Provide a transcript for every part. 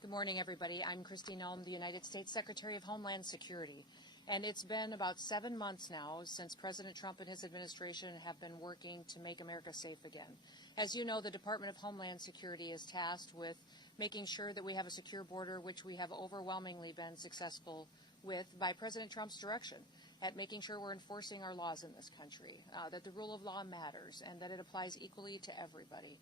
Good morning, everybody. I'm Kristi Noem, the United States Secretary of Homeland Security. And it's been about 7 months now since President Trump and his administration have been working to make America safe again. As you know, the Department of Homeland Security is tasked with making sure that we have a secure border, which we have overwhelmingly been successful with by President Trump's direction, at making sure we're enforcing our laws in this country, that the rule of law matters, and that it applies equally to everybody.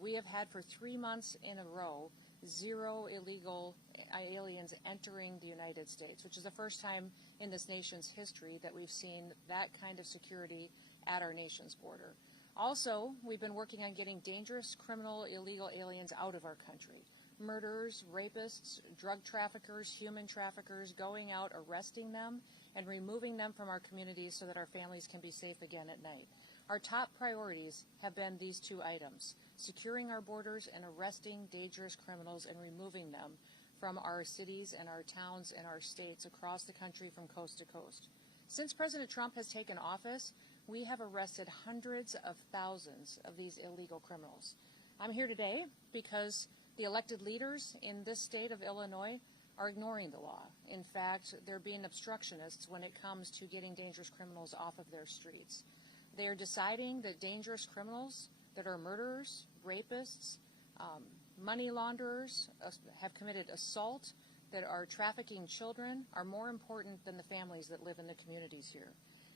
We have had for 3 months in a row 0 illegal aliens entering the United States, which is the first time in this nation's history that we've seen that kind of security at our nation's border. Also, we've been working on getting dangerous, criminal, illegal aliens out of our country. Murderers, rapists, drug traffickers, human traffickers, going out, arresting them, and removing them from our communities so that our families can be safe again at night. Our top priorities have been these 2 items: securing our borders and arresting dangerous criminals and removing them from our cities and our towns and our states across the country from coast to coast. Since President Trump has taken office, we have arrested hundreds of thousands of these illegal criminals. I'm here today because the elected leaders in this state of Illinois are ignoring the law. In fact, they're being obstructionists when it comes to getting dangerous criminals off of their streets. They are deciding that dangerous criminals that are murderers, rapists, money launderers, have committed assault, that are trafficking children, are more important than the families that live in the communities here.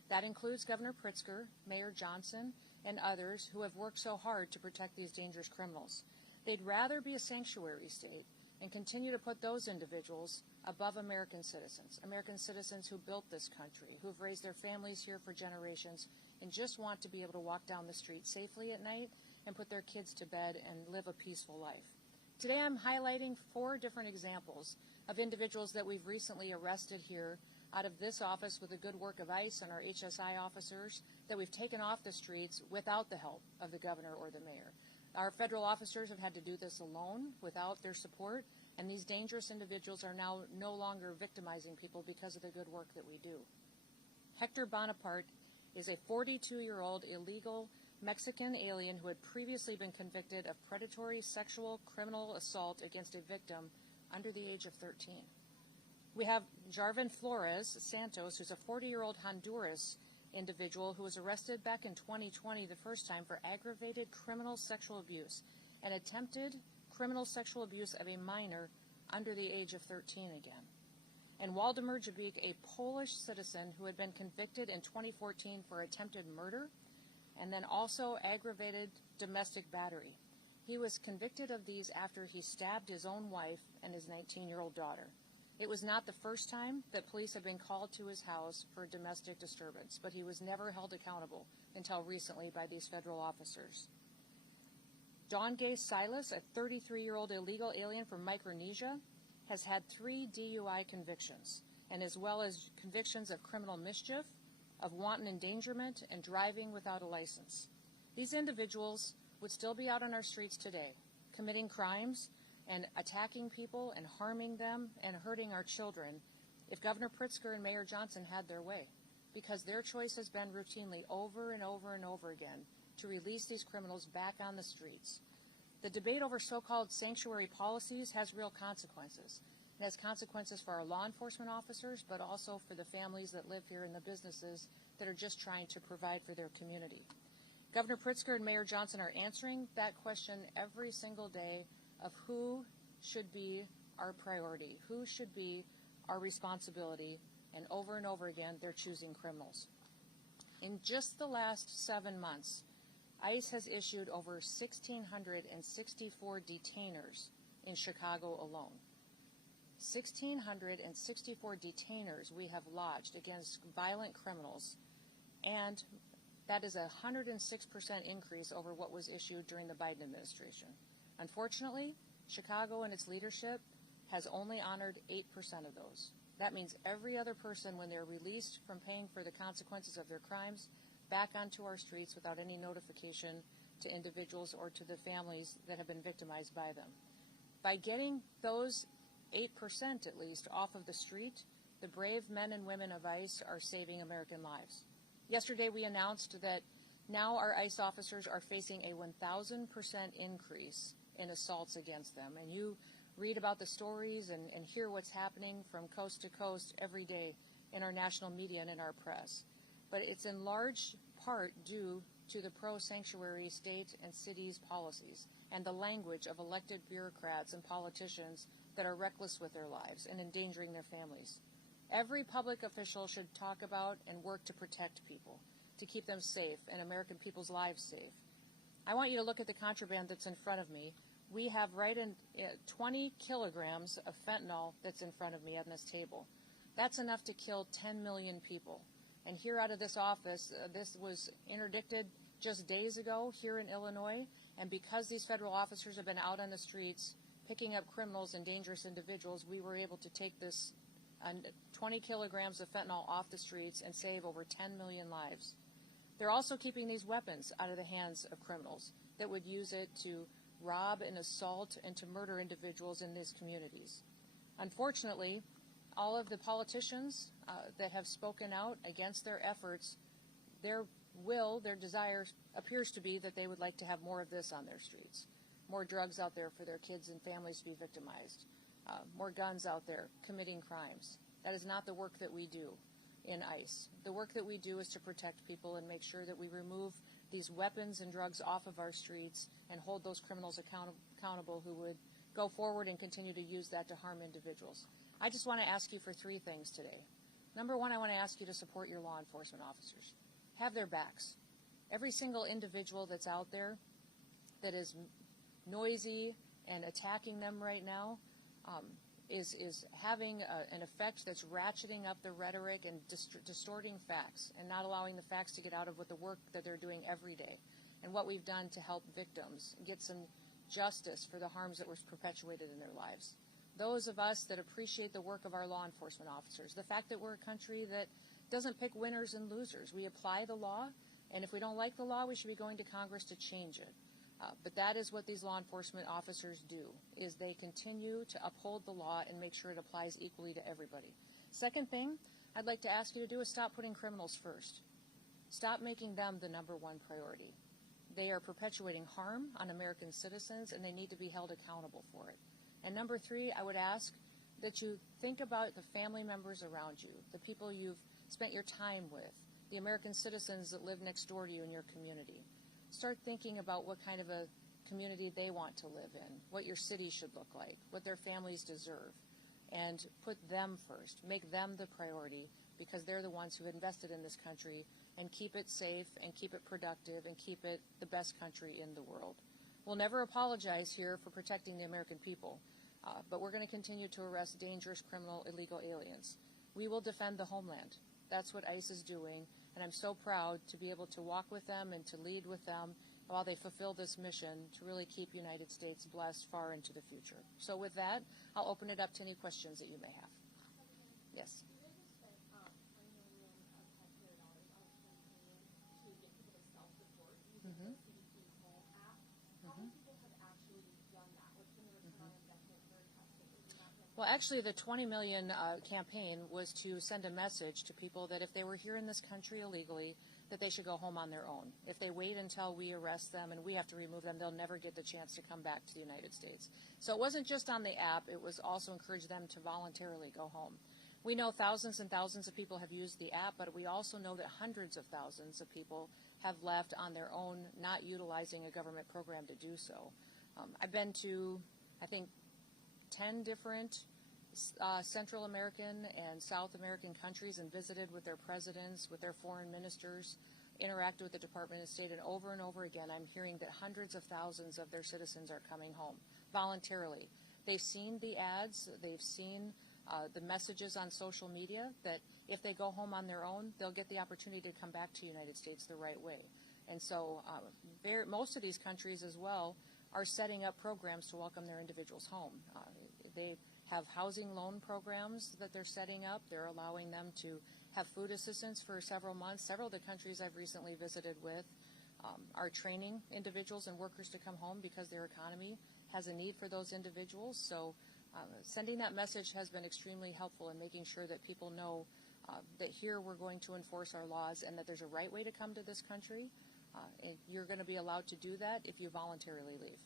That includes Governor Pritzker, Mayor Johnson, and others who have worked so hard to protect these dangerous criminals. They'd rather be a sanctuary state and continue to put those individuals above American citizens who built this country, who've raised their families here for generations, and just want to be able to walk down the street safely at night and put their kids to bed and live a peaceful life. Today I'm highlighting 4 different examples of individuals that we've recently arrested here out of this office with the good work of ICE and our HSI officers that we've taken off the streets without the help of the governor or the mayor. Our federal officers have had to do this alone without their support, and these dangerous individuals are now no longer victimizing people because of the good work that we do. Hector Bonaparte is a 42-year-old illegal Mexican alien who had previously been convicted of predatory sexual criminal assault against a victim under the age of 13. We have Jarvin Flores Santos, who's a 40-year-old Honduras individual who was arrested back in 2020 the first time for aggravated criminal sexual abuse and attempted criminal sexual abuse of a minor under the age of 13 again. And Waldemar Jabik, a Polish citizen who had been convicted in 2014 for attempted murder and then also aggravated domestic battery. He was convicted of these after he stabbed his own wife and his 19-year-old daughter. It was not the first time that police had been called to his house for domestic disturbance, but he was never held accountable until recently by these federal officers. Dongay Silas, a 33-year-old illegal alien from Micronesia, has had 3 DUI convictions, and as well as convictions of criminal mischief, of wanton endangerment, and driving without a license. These individuals would still be out on our streets today, committing crimes and attacking people and harming them and hurting our children if Governor Pritzker and Mayor Johnson had their way, because their choice has been routinely over and over and over again to release these criminals back on the streets. The debate over so-called sanctuary policies has real consequences. It has consequences for our law enforcement officers, but also for the families that live here and the businesses that are just trying to provide for their community. Governor Pritzker and Mayor Johnson are answering that question every single day of who should be our priority, who should be our responsibility, and over again, they're choosing criminals. In just the last 7 months, ICE has issued over 1,664 detainers in Chicago alone. 1,664 detainers we have lodged against violent criminals, and that is a 106% increase over what was issued during the Biden administration. Unfortunately, Chicago and its leadership has only honored 8% of those. That means every other person, when they're released from paying for the consequences of their crimes, back onto our streets without any notification to individuals or to the families that have been victimized by them. By getting those 8% at least off of the street, the brave men and women of ICE are saving American lives. Yesterday we announced that now our ICE officers are facing a 1,000% increase in assaults against them. And you read about the stories and hear what's happening from coast to coast every day in our national media and in our press. But it's in large part due to the pro-sanctuary state and cities policies and the language of elected bureaucrats and politicians that are reckless with their lives and endangering their families. Every public official should talk about and work to protect people, to keep them safe and American people's lives safe. I want you to look at the contraband that's in front of me. We have 20 kilograms of fentanyl that's in front of me on this table. That's enough to kill 10 million people. And here out of this office, this was interdicted just days ago here in Illinois, and because these federal officers have been out on the streets picking up criminals and dangerous individuals, we were able to take this 20 kilograms of fentanyl off the streets and save over 10 million lives. They're also keeping these weapons out of the hands of criminals that would use it to rob and assault and to murder individuals in these communities. Unfortunately, all of the politicians that have spoken out against their efforts, their desire appears to be that they would like to have more of this on their streets, more drugs out there for their kids and families to be victimized, more guns out there committing crimes. That is not the work that we do in ICE. The work that we do is to protect people and make sure that we remove these weapons and drugs off of our streets and hold those criminals accountable who would go forward and continue to use that to harm individuals. I just want to ask you for three things today. Number one, I want to ask you to support your law enforcement officers. Have their backs. Every single individual that's out there that is noisy and attacking them right now is having an effect that's ratcheting up the rhetoric and distorting facts and not allowing the facts to get out of what the work that they're doing every day and what we've done to help victims get some justice for the harms that were perpetuated in their lives. Those of us that appreciate the work of our law enforcement officers, the fact that we're a country that doesn't pick winners and losers. We apply the law, and if we don't like the law, we should be going to Congress to change it. But that is what these law enforcement officers do, is they continue to uphold the law and make sure it applies equally to everybody. Second thing I'd like to ask you to do is stop putting criminals first. Stop making them the number one priority. They are perpetuating harm on American citizens, and they need to be held accountable for it. And number three, I would ask that you think about the family members around you, the people you've spent your time with, the American citizens that live next door to you in your community. Start thinking about what kind of a community they want to live in, what your city should look like, what their families deserve, and put them first. Make them the priority because they're the ones who invested in this country, and keep it safe and keep it productive and keep it the best country in the world. We'll never apologize here for protecting the American people, but we're going to continue to arrest dangerous criminal illegal aliens. We will defend the homeland. That's what ICE is doing, and I'm so proud to be able to walk with them and to lead with them while they fulfill this mission to really keep the United States blessed far into the future. So with that, I'll open it up to any questions that you may have. Yes. Well, actually, the 20 million campaign was to send a message to people that if they were here in this country illegally, that they should go home on their own. If they wait until we arrest them and we have to remove them, they'll never get the chance to come back to the United States. So it wasn't just on the app. It was also encourage them to voluntarily go home. We know thousands and thousands of people have used the app, but we also know that hundreds of thousands of people have left on their own, not utilizing a government program to do so. I've been to, I think, 10 different Central American and South American countries and visited with their presidents, with their foreign ministers, interacted with the Department of State, and over again I'm hearing that hundreds of thousands of their citizens are coming home voluntarily. They've seen the ads, they've seen the messages on social media that if they go home on their own, they'll get the opportunity to come back to the United States the right way. And so most of these countries as well are setting up programs to welcome their individuals home. They have housing loan programs that they're setting up. They're allowing them to have food assistance for several months. Several of the countries I've recently visited with are training individuals and workers to come home because their economy has a need for those individuals. So sending that message has been extremely helpful in making sure that people know that here we're going to enforce our laws and that there's a right way to come to this country. And you're going to be allowed to do that if you voluntarily leave.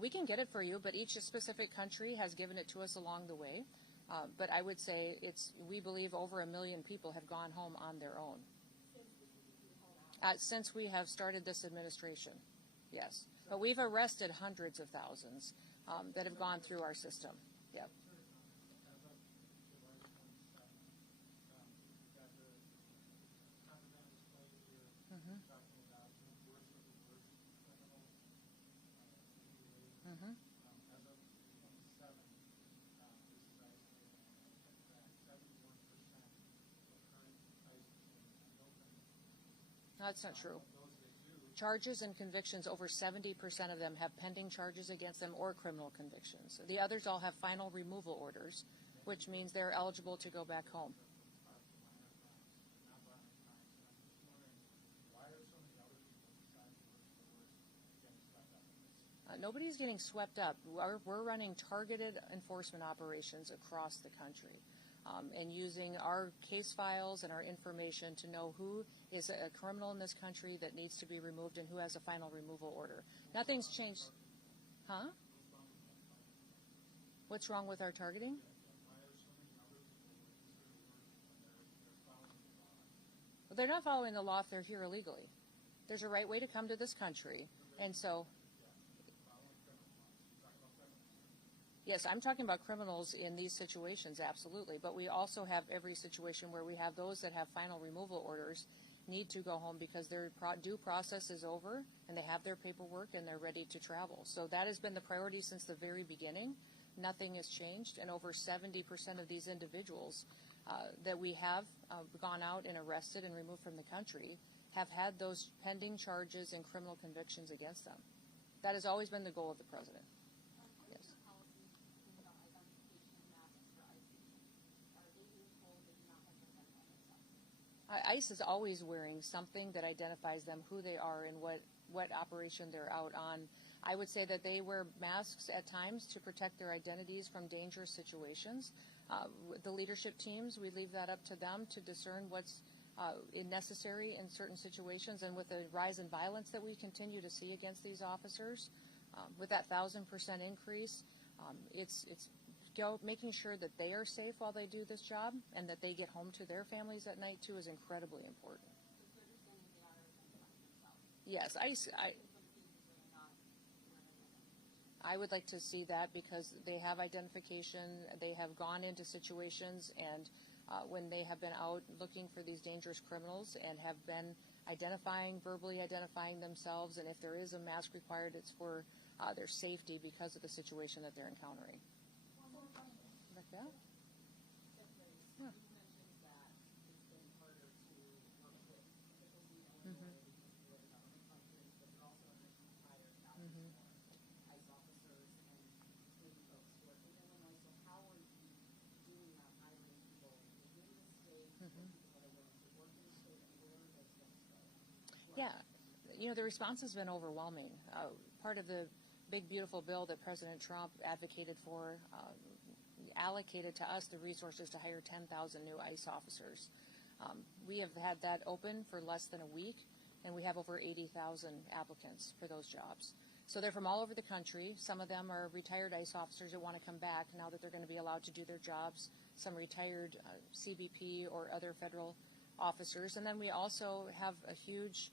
We can get it for you, but each specific country has given it to us along the way. But I would say we believe over 1 million people have gone home on their own. Since we have started this administration, yes. But we've arrested hundreds of thousands that have gone through our system. Yep. No, that's not true. Charges and convictions, over 70% of them have pending charges against them or criminal convictions. The others all have final removal orders, which means they're eligible to go back home. Nobody's getting swept up. We're running targeted enforcement operations across the country. And using our case files and our information to know who is a criminal in this country that needs to be removed and who has a final removal order. Nothing's changed. Huh? What's wrong with our targeting? Well, they're not following the law if they're here illegally. There's a right way to come to this country, and so... Yes, I'm talking about criminals in these situations, absolutely. But we also have every situation where we have those that have final removal orders need to go home because their due process is over and they have their paperwork and they're ready to travel. So that has been the priority since the very beginning. Nothing has changed. And over 70% of these individuals that we have gone out and arrested and removed from the country have had those pending charges and criminal convictions against them. That has always been the goal of the president. ICE is always wearing something that identifies them, who they are, and what operation they're out on. I would say that they wear masks at times to protect their identities from dangerous situations. The leadership teams, we leave that up to them to discern what's necessary in certain situations. And with the rise in violence that we continue to see against these officers, with that 1,000% increase, it's making sure that they are safe while they do this job and that they get home to their families at night too is incredibly important. Yes, I would like to see that because they have identification, they have gone into situations, and when they have been out looking for these dangerous criminals and have been verbally identifying themselves, and if there is a mask required, it's for their safety because of the situation that they're encountering. Yeah. Yeah. Yeah, the response has been overwhelming. Part of the big, beautiful bill that President Trump advocated for allocated to us the resources to hire 10,000 new ICE officers. We have had that open for less than a week, and we have over 80,000 applicants for those jobs. So they're from all over the country. Some of them are retired ICE officers that want to come back now that they're going to be allowed to do their jobs, some retired CBP or other federal officers. And then we also have a huge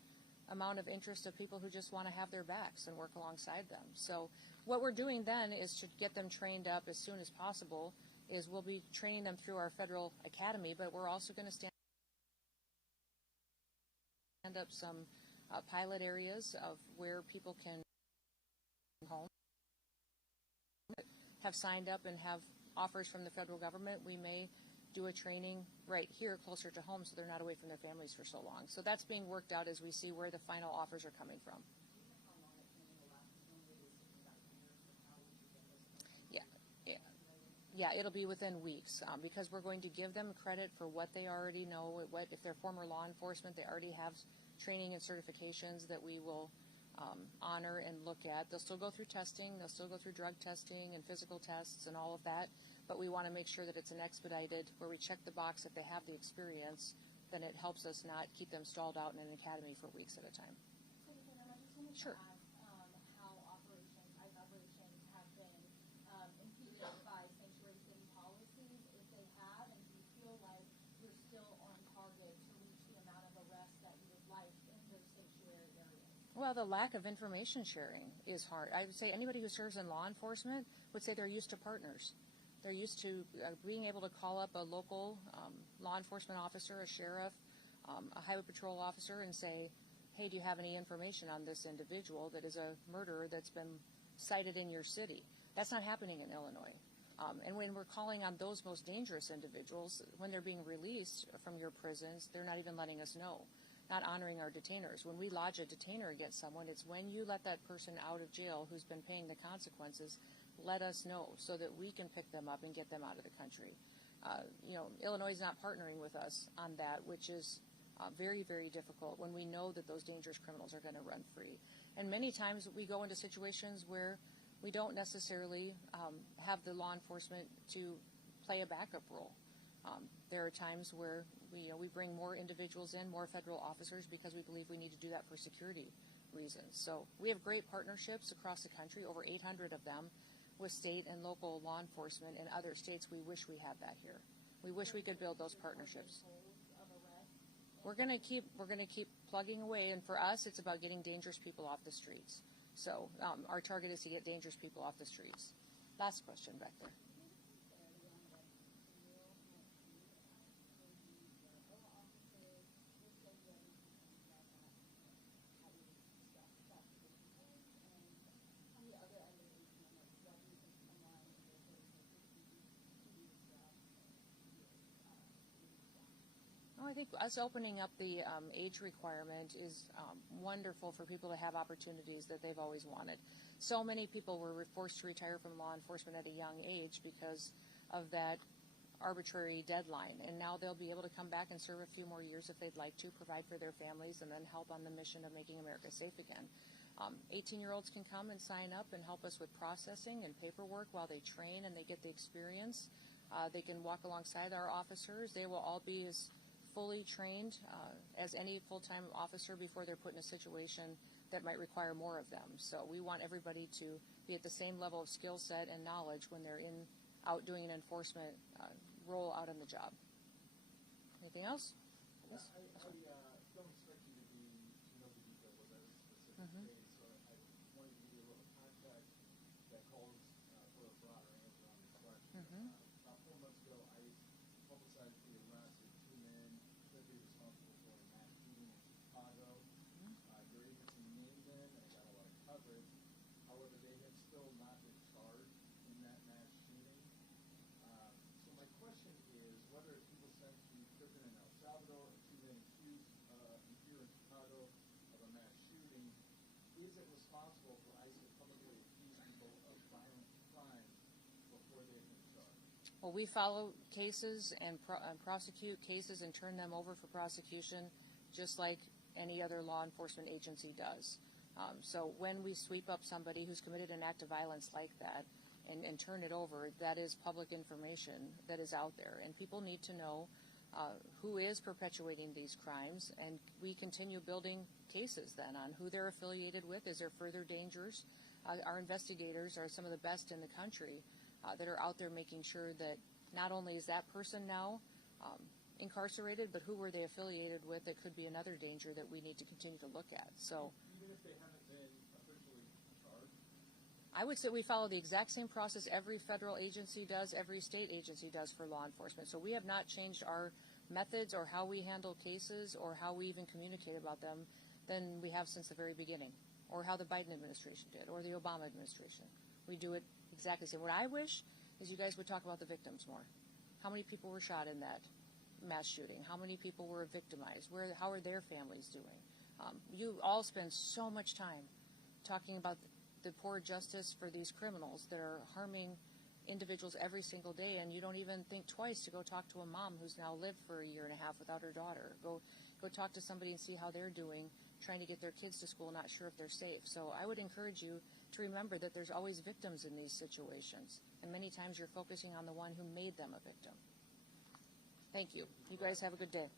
amount of interest of people who just want to have their backs and work alongside them. So what we're doing then is to get them trained up as soon as possible. We'll be training them through our federal academy, but we're also going to stand up some pilot areas of where people can home, have signed up and have offers from the federal government. We may do a training right here closer to home so they're not away from their families for so long. So that's being worked out as we see where the final offers are coming from. Yeah, it'll be within weeks because we're going to give them credit for what they already know. If they're former law enforcement, they already have training and certifications that we will honor and look at. They'll still go through testing. They'll still go through drug testing and physical tests and all of that. But we want to make sure that it's an expedited, where we check the box if they have the experience, then it helps us not keep them stalled out in an academy for weeks at a time. Sure. How ICE operations Well, the lack of information sharing is hard. I would say anybody who serves in law enforcement would say they're used to partners. They're used to being able to call up a local law enforcement officer, a sheriff, a highway patrol officer, and say, hey, do you have any information on this individual that is a murderer that's been cited in your city? That's not happening in Illinois. And when we're calling on those most dangerous individuals, when they're being released from your prisons, they're not even letting us know, not honoring our detainers. When we lodge a detainer against someone, it's when you let that person out of jail who's been paying the consequences, let us know so that we can pick them up and get them out of the country. Illinois is not partnering with us on that, which is very, very difficult when we know that those dangerous criminals are going to run free. And many times we go into situations where we don't necessarily have the law enforcement to play a backup role. There are times where we bring more individuals in, more federal officers, because we believe we need to do that for security reasons. So we have great partnerships across the country, over 800 of them, with state and local law enforcement in other states. We wish we had that here. We wish we could build those partnerships. We're going to keep plugging away, and for us, it's about getting dangerous people off the streets. So our target is to get dangerous people off the streets. Last question back there. I think us opening up the age requirement is wonderful for people to have opportunities that they've always wanted. So many people were forced to retire from law enforcement at a young age because of that arbitrary deadline, and now they'll be able to come back and serve a few more years if they'd like to, provide for their families, and then help on the mission of making America safe again. 18-year-olds can come and sign up and help us with processing and paperwork while they train and they get the experience. They can walk alongside our officers. They will all be as fully trained as any full-time officer before they're put in a situation that might require more of them. So we want everybody to be at the same level of skill set and knowledge when they're out doing an enforcement role out on the job. Anything else? Yes? I don't expect you to know the details of every specific case, so I wanted to give you a little context that calls for a broader answer on this question. About 4 months ago, ICE publicized the arrest of 2 men could be responsible for a mass shooting in Chicago. Your agency named them and got a lot of coverage. However, they have still not been charged in that mass shooting. So my question is whether people sent to prison in El Salvador or 2 men accused here in Chicago of a mass shooting, is it responsible for ICE to publicly accuse people of violent crimes before they've been charged? Well, we follow cases and prosecute cases and turn them over for prosecution just like any other law enforcement agency does. So when we sweep up somebody who's committed an act of violence like that and turn it over, that is public information that is out there. And people need to know who is perpetuating these crimes, and we continue building cases then on who they're affiliated with. Is there further dangers? Our investigators are some of the best in the country that are out there making sure that not only is that person now incarcerated, but who were they affiliated with that could be another danger that we need to continue to look at. So, even if they haven't been officially charged? I would say we follow the exact same process every federal agency does, every state agency does for law enforcement. So we have not changed our methods or how we handle cases or how we even communicate about them than we have since the very beginning, or how the Biden administration did, or the Obama administration. We do it exactly the same. What I wish is you guys would talk about the victims more. How many people were shot in that mass shooting? How many people were victimized? How are their families doing? You all spend so much time talking about the poor justice for these criminals that are harming individuals every single day, and you don't even think twice to go talk to a mom who's now lived for a year and a half without her daughter. Go talk to somebody and see how they're doing, trying to get their kids to school, not sure if they're safe. So I would encourage you to remember that there's always victims in these situations, and many times you're focusing on the one who made them a victim. Thank you. You guys have a good day.